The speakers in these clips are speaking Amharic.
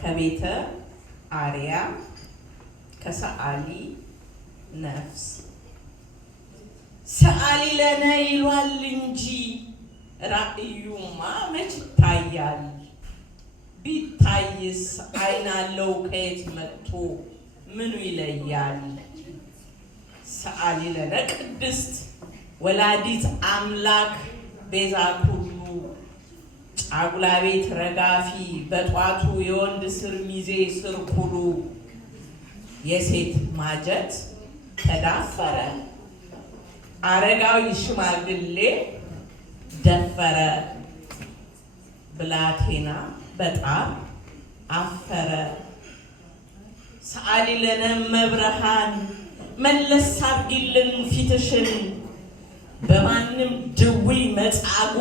ከቤተ አርያ ከሰዓሊ ነፍስ ሰዓሊ ለነ ይሏል እንጂ ራእዩማ መች ይታያል? ቢታይስ አይናለው ከየት መጥቶ ምኑ ይለያል? ሰዓሊ ለነ ቅድስት ወላዲት አምላክ ቤዛ ኩሉ ጫጉላ ቤት ረጋፊ በጧቱ የወንድ ስር ሚዜ ስር ኩሉ የሴት ማጀት ተዳፈረ አረጋዊ ሽማግሌ ደፈረ ብላቴና በጣም አፈረ። ሰዓሊ ለነ መብርሃን መለስ አድርጊልን ፊትሽን በማንም ድዊ መጻጉ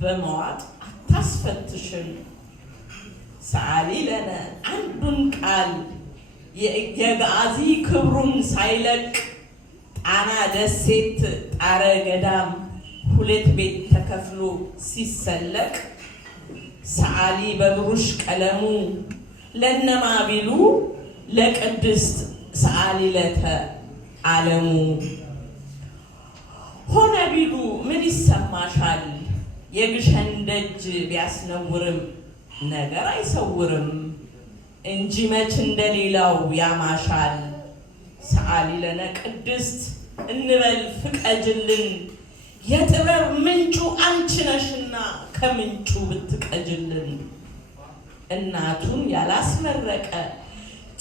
በመዋጥ አታስፈትሽን። ሰዓሊ ለነ አንዱን ቃል የጋዚ ክብሩን ሳይለቅ ጣና ደሴት ጣረ ገዳም ሁለት ቤት ተከፍሎ ሲሰለቅ ሰዓሊ በብሩሽ ቀለሙ ለነማ ቢሉ ለቅድስት ሰዓሊ ለተ ዓለሙ ሆነ ቢሉ ምን ይሰማሻል? የግሸን ደጅ ቢያስነውርም ነገር አይሰውርም እንጂ መች እንደሌላው ያማሻል። ሰዓሊ ለነ ቅድስት እንበል ፍቀጅልን የጥበብ ምንጩ አንቺ ነሽና ከምንጩ ብትቀጅልን። እናቱን ያላስመረቀ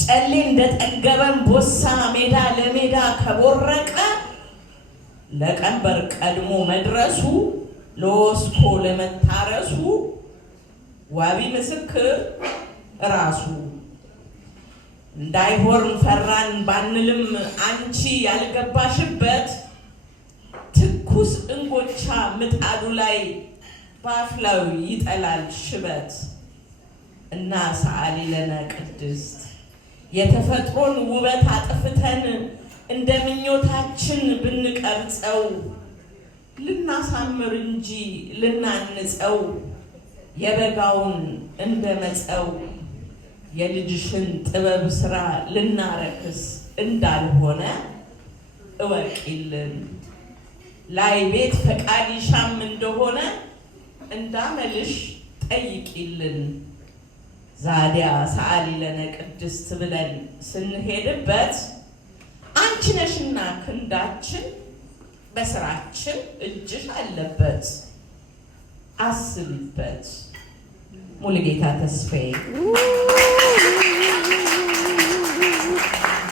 ጨሌ እንደጠገበን ቦሳ ሜዳ ለሜዳ ከቦረቀ ለቀንበር ቀድሞ መድረሱ ለወስኮ ለመታረሱ ዋቢ ምስክር ራሱ። እንዳይሆን ፈራን ባንልም አንቺ ያልገባሽበት ትኩስ እንጎቻ ምጣዱ ላይ ባፍላው ይጠላል ሽበት። እና ሰዓሊ ለነ ቅድስት የተፈጥሮን ውበት አጥፍተን እንደ ምኞታችን ብንቀርጸው ልናሳምር እንጂ ልናንጸው የበጋውን እንደመጸው የልጅሽን ጥበብ ስራ ልናረክስ እንዳልሆነ እወቂልን። ላይ ቤት ፈቃድ ይሻም እንደሆነ እንዳመልሽ ጠይቂልን። ዛዲያ ሰዓሊ ለነ ቅድስት ብለን ስንሄድበት አንቺ ነሽና ክንዳችን በስራችን እጅሽ አለበት። አስቢበት። ሙሉጌታ ተስፋዬ